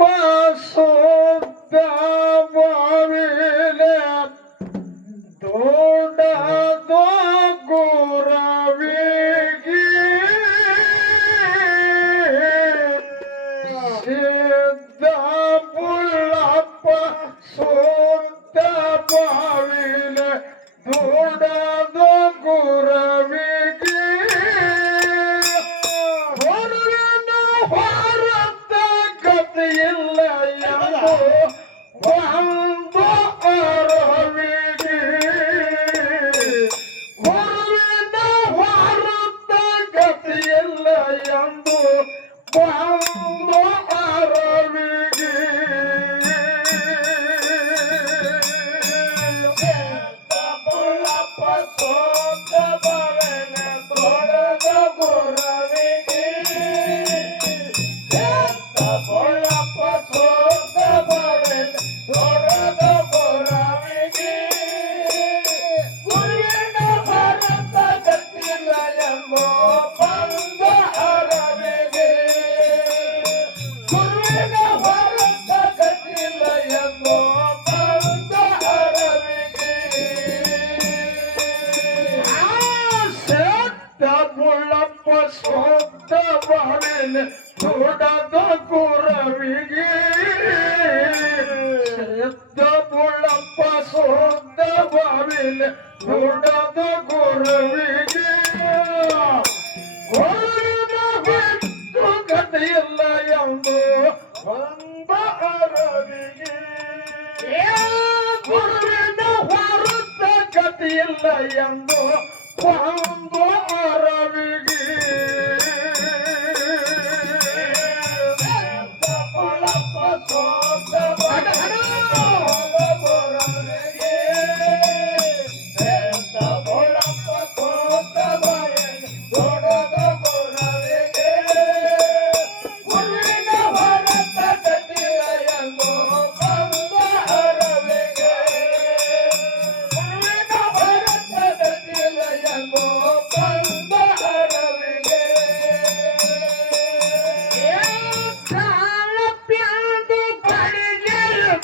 Whoa! ಗತಿಯಿಲ್ಲ ಎಂದು ಒಂದು ಅರವಿಗೆ. ಸೋಮ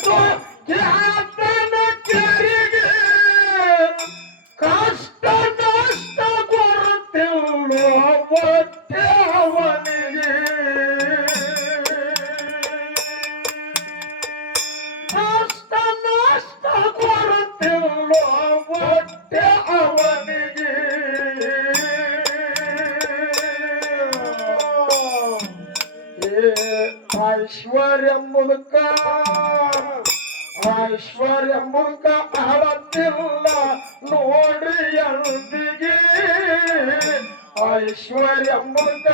说你 ಎಲ್ಲ ನೋಡ್ರಿ ಅಂದಿಗೆ. ಐಶ್ವರ್ಯ ಅಮೃತ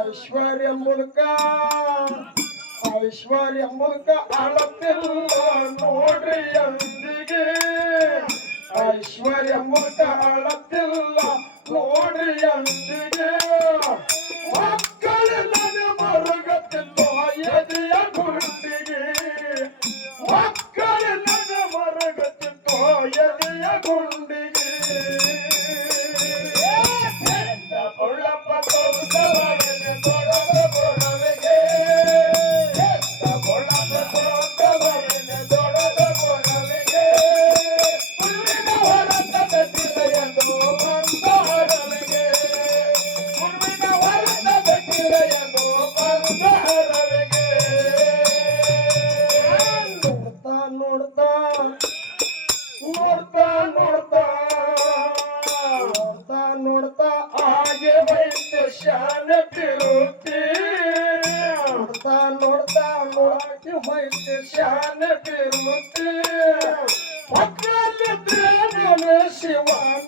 ಐಶ್ವರ್ಯ ಮೂಲಕ ಐಶ್ವರ್ಯ ಮೂಲಕ ಅಳತಿಲ್ಲ ನೋಡ್ರಿ ಎಂದಿಗೆ. ಐಶ್ವರ್ಯ ಮೂಲಕ ಅಳತಿಲ್ಲ ನೋಡ್ರಿ ಎಂದಿಗೆ. still want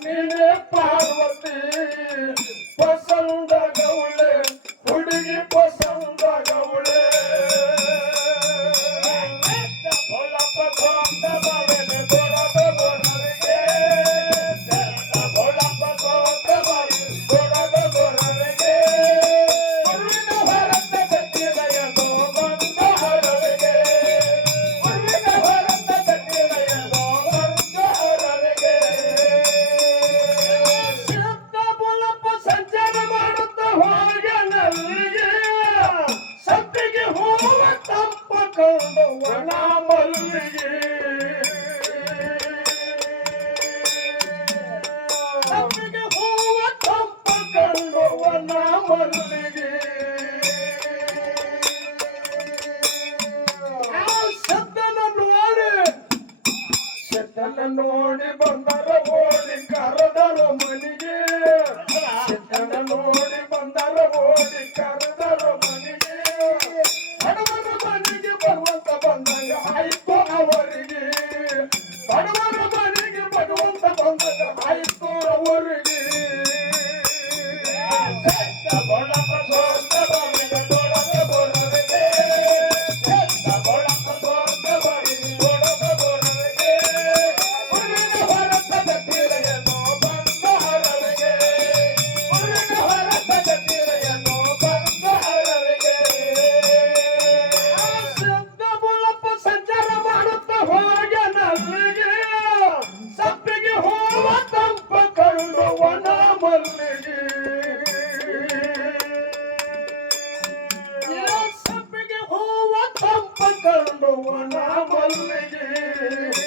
ಒಣ ಮಲ್ಲಿಗೆ ಹೂವ ತಂಪ ಕಂಡು ಒಣ ಮಲ್ಲಿಗೆ বৌমা বললে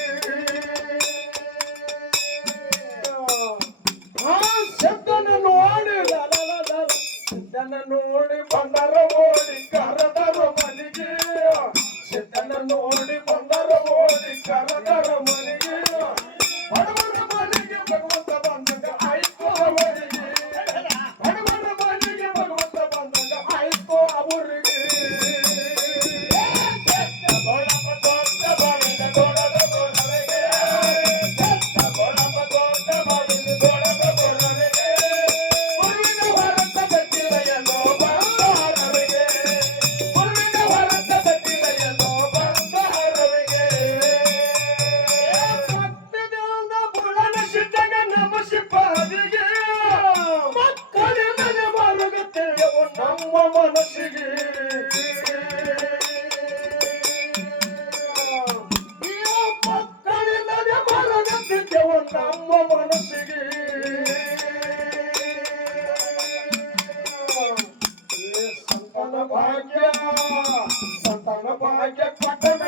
संतान भाग्य. संतान भाग्य पटन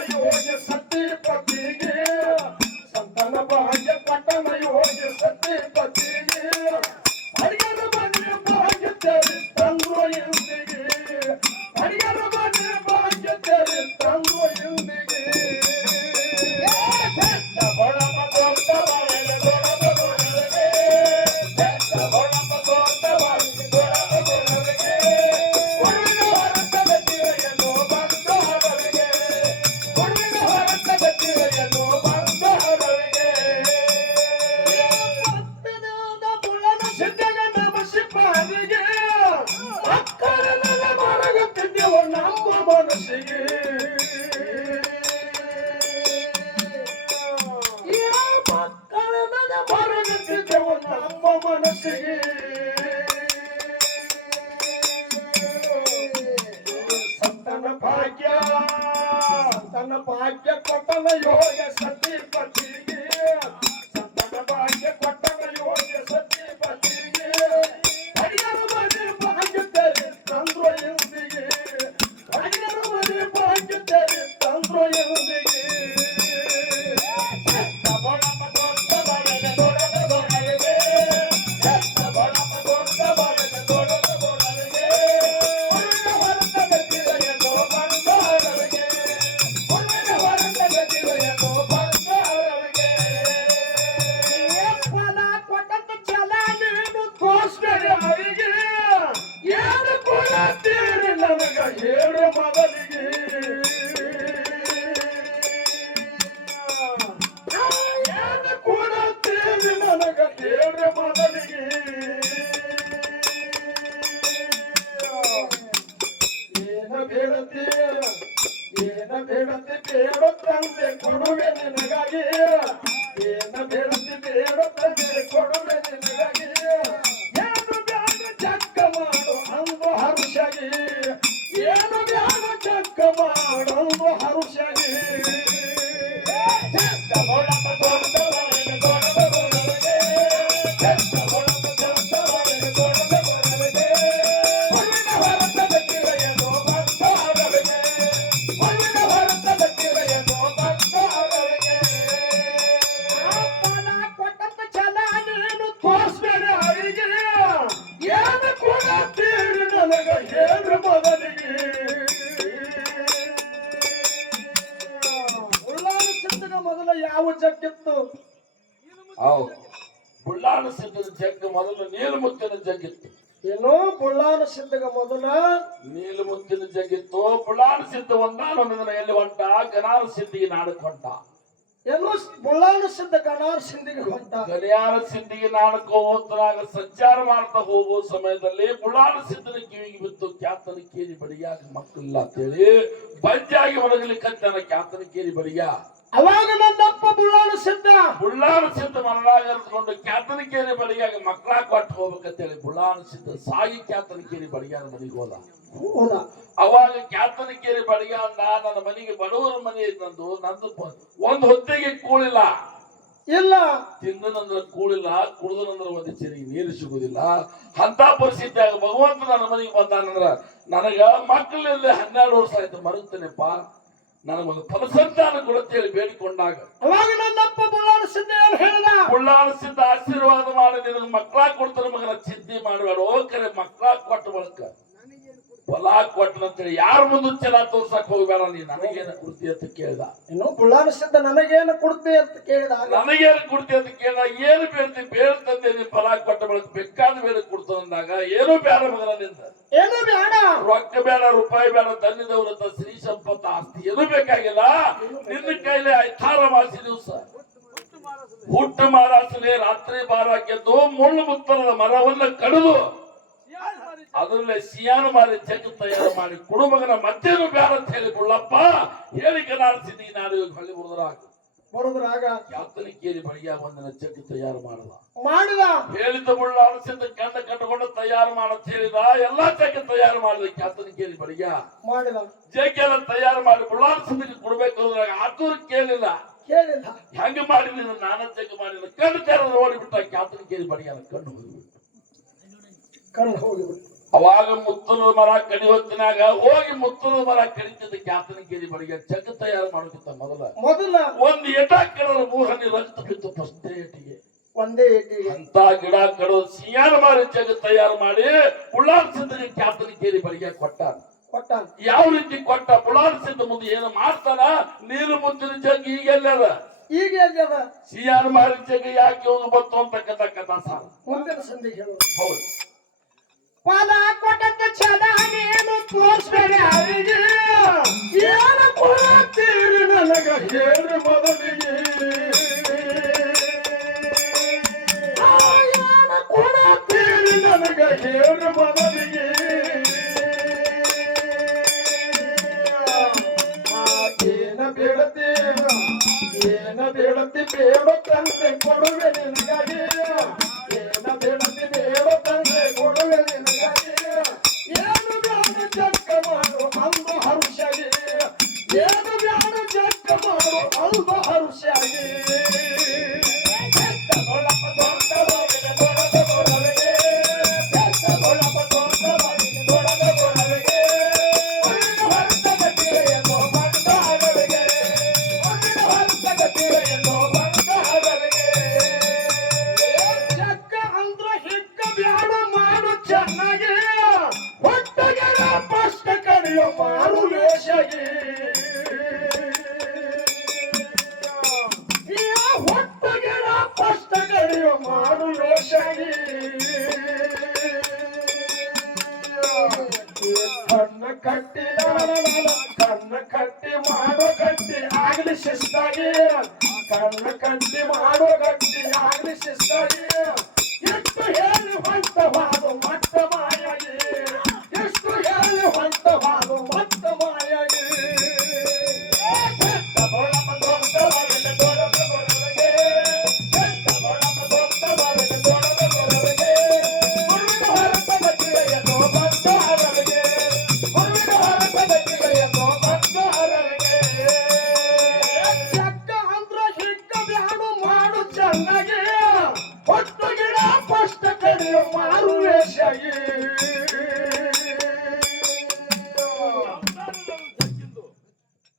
recordando. ಗನಾರ ಸಿಂಧಿಗೆ ನಾಡಕ್ ಹೊಂಟ ಏನು ಬುಳ್ಳಾನ ಸಿದ್ಧ ಗಣಾರ ಸಿಂಧಿಗೆ ಹೊಂಟ ಗಲಿಯಾರ ಸಿಂಧಿಗೆ ನಾಡಕ ಹೋದ್ರಾಗ ಸಂಚಾರ ಮಾಡ್ತಾ ಹೋಗುವ ಸಮಯದಲ್ಲಿ ಬುಳ್ಳಾಂಡ ಸಿದ್ಧನ ಕಿವಿಗೆ ಬಿತ್ತು. ಕ್ಯಾತನ ಕೇರಿ ಬಡಿಯಾಗ ಮಕ್ಕಳಿಲ್ಲ ಅಂತೇಳಿ ಬಂಜಾಗಿ ಒಣಗಲಿಕ್ಕಂತಾನ ಕ್ಯಾತನ ಕೇರಿ ಬಡಿಯ. ಅವಾಗ ನನ್ನಪ್ಪ ಬುಳ್ಳಾನ ಸಿದ್ಧ. ಬುಳ್ಳಾಣ ಸಿದ್ಧ ಮರಳಾಗ ಇರ್ಕೊಂಡು ಕ್ಯಾತನ ಕೇರಿ ಬಡಿಯಾಗ ಮಕ್ಕಳ ಕೊಟ್ಟು ಹೋಗ್ಬೇಕಂತೇಳಿ ಬುಳ್ಳಾಣ ಸಿದ್ಧ ಸಾಗಿ ಕ್ಯಾತನ ಕೇರಿ ಬಡಿಯಾರ ಮನೆಗೆ ಹೋದ. ಹೋದ. ಅವಾಗ ಕ್ಯಾತನಕೇರಿ ಅಂದ ನನ್ನ ಮನೆಗೆ ಬಡವರ ಮನೆ ನಂದು ನಂದು ಒಂದು ಹೊತ್ತಿಗೆ ಕೂಳಿಲ್ಲ. ಇಲ್ಲ. ತಿಂದನಂದ್ರ ಕೂಳಿಲ್ಲ ಕುಡ್ದನಂದ್ರ ಒಂದು ಚೆನ್ನಾಗಿ ನೀರು ಸಿಗುದಿಲ್ಲ. ಅಂತ ಪರಿಸ್ಥಿತಿಯಾಗ ಭಗವಂತ ನನ್ನ ಮನೆಗೆ ಬಂದಾನಂದ್ರ ನನಗ ಮಕ್ಕಳಿಂದ ಹನ್ನೆರಡು ವರ್ಷ ಆಯ್ತು ಮರುತ್ತೇನೆಪ್ಪ ನನಗೊಂದು ಫಲಸಂತಾನ ಕೊಡುತ್ತೇಳಿ ಬೇಡಿಕೊಂಡಾಗ. ಅವಾಗ ನನ್ನಪ್ಪ ಸಿದ್ಧ ಹೇಳಿದ. ಆಶೀರ್ವಾದ ಮಾಡಿ ನಿನಗೆ ಮಕ್ಕಳ ಕೊಡ್ತಾರ ಮಗನ ಚಿಂತೆ ಮಾಡಬೇಡ ಕರೆ ಮಕ್ಕಳ ಕೊಟ್ಟ ಬಳಕ. ಹೊಲ ಕೊಟ್ಟನಂತೇಳಿ ಯಾರ ಮುಂದೆ ಚೆಲ ತೋರ್ಸಕ್ ಹೋಗ್ಬೇಡ ನೀ? ನನಗೇನ ಕೊಡ್ತಿ ಅಂತ ಕೇಳ್ದ. ಇನ್ನು ಬುಳ್ಳಾನ ಸಿದ್ಧ ನನಗೇನು ಕೊಡ್ತಿ ಅಂತ ಕೇಳಿದಾಗ ನನಗೇನು ಕೊಡ್ತಿ ಅಂತ ಕೇಳ್ದ. ಏನು ಬೇಡ್ತಿ? ಬೇಡ ತಂದೆ ನೀನ್ ಫಲ ಕೊಟ್ಟ ಬೆಳಕ್ ಬೇಕಾದ ಬೇಡ ಕೊಡ್ತು ಅಂದಾಗ ಏನು ಬೇಡ ಮಗನ ನಿಂದ. ಏನು ಬೇಡ. ರೊಕ್ಕ ಬೇಡ ರೂಪಾಯಿ ಬೇಡ ದೌಲತ ಶ್ರೀ ಸಂಪತ್ತ ಆಸ್ತಿ ಏನು ಬೇಕಾಗಿಲ್ಲ. ನಿನ್ನ ಕೈಲಿ ಐತಾರ ಮಾಸಿ ದಿವಸ. ಹುಟ್ಟು ಮಾರಾಸನೆ ರಾತ್ರಿ ಬಾರ ಗೆದ್ದು ಮುಳ್ಳು ಮುತ್ತಲದ ಮರವನ್ನ ಕಡಿದು ಅದರಲ್ಲೇ ಸಿಯಾನು ಮಾಡಿ ತೆಗೆದು ತಯಾರು ಮಾಡಿ ಕುಡುಮಗನ ಮತ್ತೇನು ಬೇಡ ಅಂತ ಹೇಳಿ ಬುಳ್ಳಪ್ಪ ಹೇಳಿ ಕನಾಡ್ಸಿದ್ದಿ ನಾನು ಇವಾಗ ಹಳ್ಳಿ ಬರುದ್ರಾಗ ಬರೋದ್ರಾಗ ಯಾತನಿಕೇರಿ ಬಳಿಯ ಬಂದಿನ ಚೆಕ್ ತಯಾರು ಮಾಡದ. ಮಾಡಿದ? ಹೇಳಿದ ಮುಳ್ಳ ಅನಿಸಿದ ಕಂಡ ಕಟ್ಟಕೊಂಡು ತಯಾರು ಮಾಡತ್ ಹೇಳಿದ ಎಲ್ಲಾ ಚೆಕ್ ತಯಾರು ಮಾಡಿದ ಕ್ಯಾತನಿಕೇರಿ ಬಳಿಯ ಮಾಡಿದ. ಜಗ್ಗೆಲ್ಲ ತಯಾರು ಮಾಡಿ ಬುಳ್ಳಾರ್ಸದಿಗೆ ಕೊಡ್ಬೇಕು ಅನ್ನೋದ್ರಾಗ ಆತೂರು ಕೇಳಿಲ್ಲ. ಕೇಳಿಲ್ಲ. ಹೆಂಗ ಮಾಡಿದ ನಾನ ಚೆಕ್ ಮಾಡಿದ ಕಣ್ಣು ತೆರ ನೋಡಿಬಿಟ್ಟ ಕ್ಯಾತನಿಕೇರಿ ಬಳಿಯ ಕಣ್ಣು ಹೋಗಿಬಿಟ್ಟು ಕಣ್ಣು ಹೋಗಿಬಿಟ್ಟು ಅವಾಗ ಮುತ್ತಲು ಮರ ಕಡಿ ಹೊತ್ತಿನಾಗ ಹೋಗಿ ಮುತ್ತಲು ಮರ ಕಡಿತಿದ್ದ ಕ್ಯಾತನಗಿರಿ ಬಳಿಗೆ ಜಗ್ ತಯಾರು ಮಾಡಕಿತ್ತ ಮೊದಲ. ಮೊದಲ ಒಂದ್ ಎಟ ಕಡದ ಮೂರನೇ ರಕ್ತ ಬಿತ್ತು ಫಸ್ಟೇ ಏಟಿಗೆ. ಒಂದೇ ಏಟಿಗೆ. ಅಂತ ಗಿಡ ಕಡೋದು ಸಿಯಾನ ಮಾರಿ ಜಗ್ ತಯಾರು ಮಾಡಿ ಉಳ್ಳಾರ್ಸಿದ್ದ ಕ್ಯಾತನಗಿರಿ ಬಳಿಗೆ ಕೊಟ್ಟ ಕೊಟ್ಟ ಯಾವ ರೀತಿ ಕೊಟ್ಟ? ಉಳ್ಳಾರ್ಸಿದ್ದ ಮುಂದೆ ಏನು ಮಾಡ್ತಾನ? ನೀರು ಮುಂದಿನ ಜಗ್ ಈಗೆಲ್ಲದ ಈಗ ಸಿಯಾನ ಮಾರಿ ಜಗ್ ಯಾಕೆ ಹೋಗಿ ಬಂತು ಅಂತಕ್ಕಂಥ ಕಥಾ ಸಾರ. ಮುಂದಿನ ಸಂದೇಶ ಹೌದು. ಫಲ ಕೊಟ್ಟಂತ ನೀನು ತೋರ್ಸ್ಬೇಡ ಅವರಿಗೆ ಏನು ಕೊಡುತ್ತೀರಿ ನನಗ? ಹೇಳಿ ಮೊದಲಿಗೆ ಕೊಡುತ್ತೀರಿ ನನಗ? ಹೇಳಿ ಮೊದಲಿಗೆ ಏನ ಬೇಡತಿ? ಏನ ಬೇಡತಿ? ಬೇಡ ತಂದೆ ಕೊಡುವೆ ನಿನಗಾಗಿ. ಕಟ್ಟಿ ಮಿಸ್ಸಾಗಿ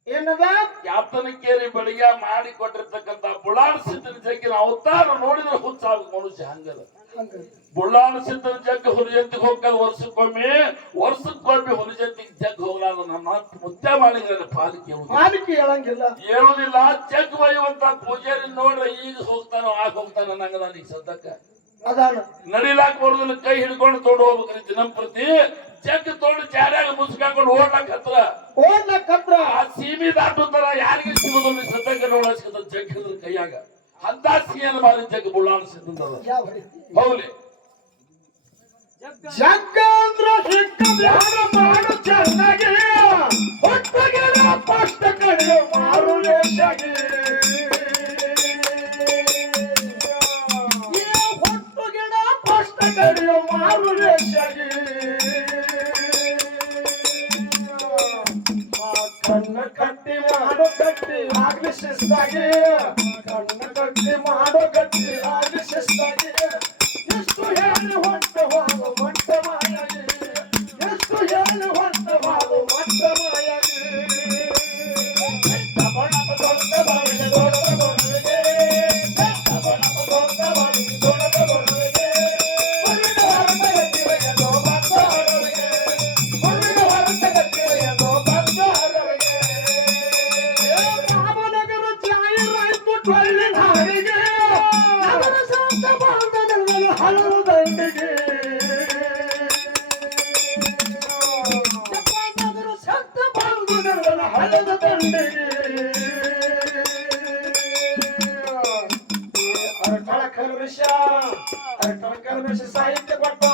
ಏನದ? ಕ್ಯಾಪ್ತನಕೇರಿ ಬಳಿಗ ಮಾಡಿ ಕೊಟ್ಟಿರ್ತಕ್ಕಂತ ಬುಳ್ಳಾಳ ಸಿದ್ದನ ಜಗ್ಗಿನ ಅವತಾರ ನೋಡಿದ್ರೆ ಹುಚ್ಚಾಗ ಮನುಷ್ಯ ಹಂಗದ. ಬುಳ್ಳಾಳ ಸಿದ್ಧನ ಸಿದ್ದನ ಜಗ್ಗ ಹುಲಿಜಂತಿಗೆ ಹೋಗ್ತದ ವರ್ಷಕ್ಕೊಮ್ಮೆ ವರ್ಷಕ್ಕೊಮ್ಮೆ ಹುಲಿಜಂತಿಗೆ ಜಗ್ ಹೋಗ್ಲಾರ ನಮ್ಮ ಮುದ್ದೆ ಮಾಡಿದ್ರೆ ಪಾಲಿಕೆ ಪಾಲಿಕೆ ಹೇಳಂಗಿಲ್ಲ. ಹೇಳುದಿಲ್ಲ ಜಗ್ ಒಯ್ಯುವಂತ ಪೂಜಾರಿ ನೋಡ್ರೆ ಈಗ ಹೋಗ್ತಾನೋ ಆಗ ಹೋಗ್ತಾನ ನಂಗ ನನಗೆ ಸದ್ದಕ್ಕ ನಡಿಲಾಕ್ ಬರೋದನ್ನ ಕೈ ಹಿಡ್ಕೊಂಡು ತೊಗೊಂಡು ಹೋಗ್ಬೇಕ್ರಿ ದಿನಂಪ್ರತಿ ಚೆಕ್ ತೊಗೊಂಡು ಚಾರ್ಯಾಗ ಮುಸ್ಕಾಕೊಂಡು ಓಡ್ಲಾಕ್ ಹತ್ರ. ಓಡ್ಲಕ್ಕಂದ್ರ ಆ ಸೀಮಿ ದಾಟುತ್ತಾರ ಯಾರಿಗೆ ಸಿಗೋದಿಲ್ಲ ಸದ್ಯಕ್ಕೆ ನೋಡ್ಲಾಸ್ಕದ ಚೆಕ್ ಹಿಡಿದ್ರ ಕೈಯಾಗ. ಅಂತ ಸಿಹಿಯನ್ನು ಮಾರಿ ಜಗ್ ರೀತಿ? ಹೌಲಿ. ಸಿಕ್ಕ ಧ್ಯಾನ ಮಾಡು ಚೆನ್ನಾಗಿ. ಹೊಟ್ಟೆಗೆಲ ಪಷ್ಟ ಕಡಿಯೋ ಮಾರು ಕಡಿಯೋ ಕಟ್ಟಿ ಮಾಡೋ ಕಟ್ಟಿ ಆಗ್ಲಿ ಶಿಸ್ತಾಗಿ. ಕಣ್ಣ ಕಟ್ಟಿ ಮಾಡೋ ಎಷ್ಟು ಹೇಳಿ ಹೊಂಟ ಹೊಂಟ ಮಾಯಾಗಿ ಹಲವು ದಂಡಿಗೆ ಸಾಹಿತ್ಯ ಕೊಟ್ಟ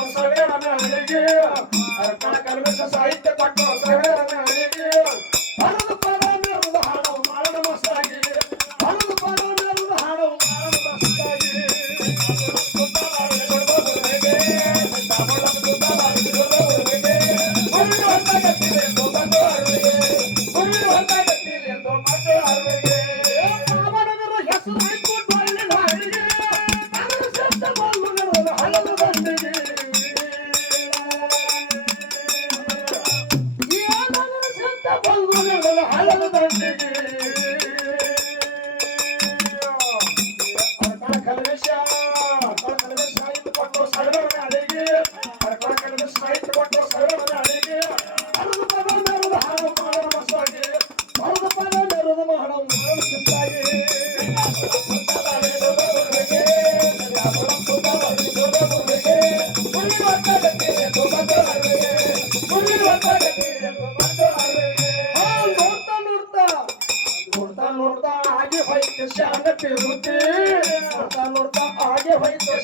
ನೋಡ್ತಾ ನೋಡ್ತಾ ನೋಡ್ತಾ ನೋಡ್ತಾ ಹಾಗೆ ಹೋಯ್ತು ಶಾನತಿ ರುಚಿ ನೋಡ್ತಾ ಹಾಗೆ ಹೋಯ್ತು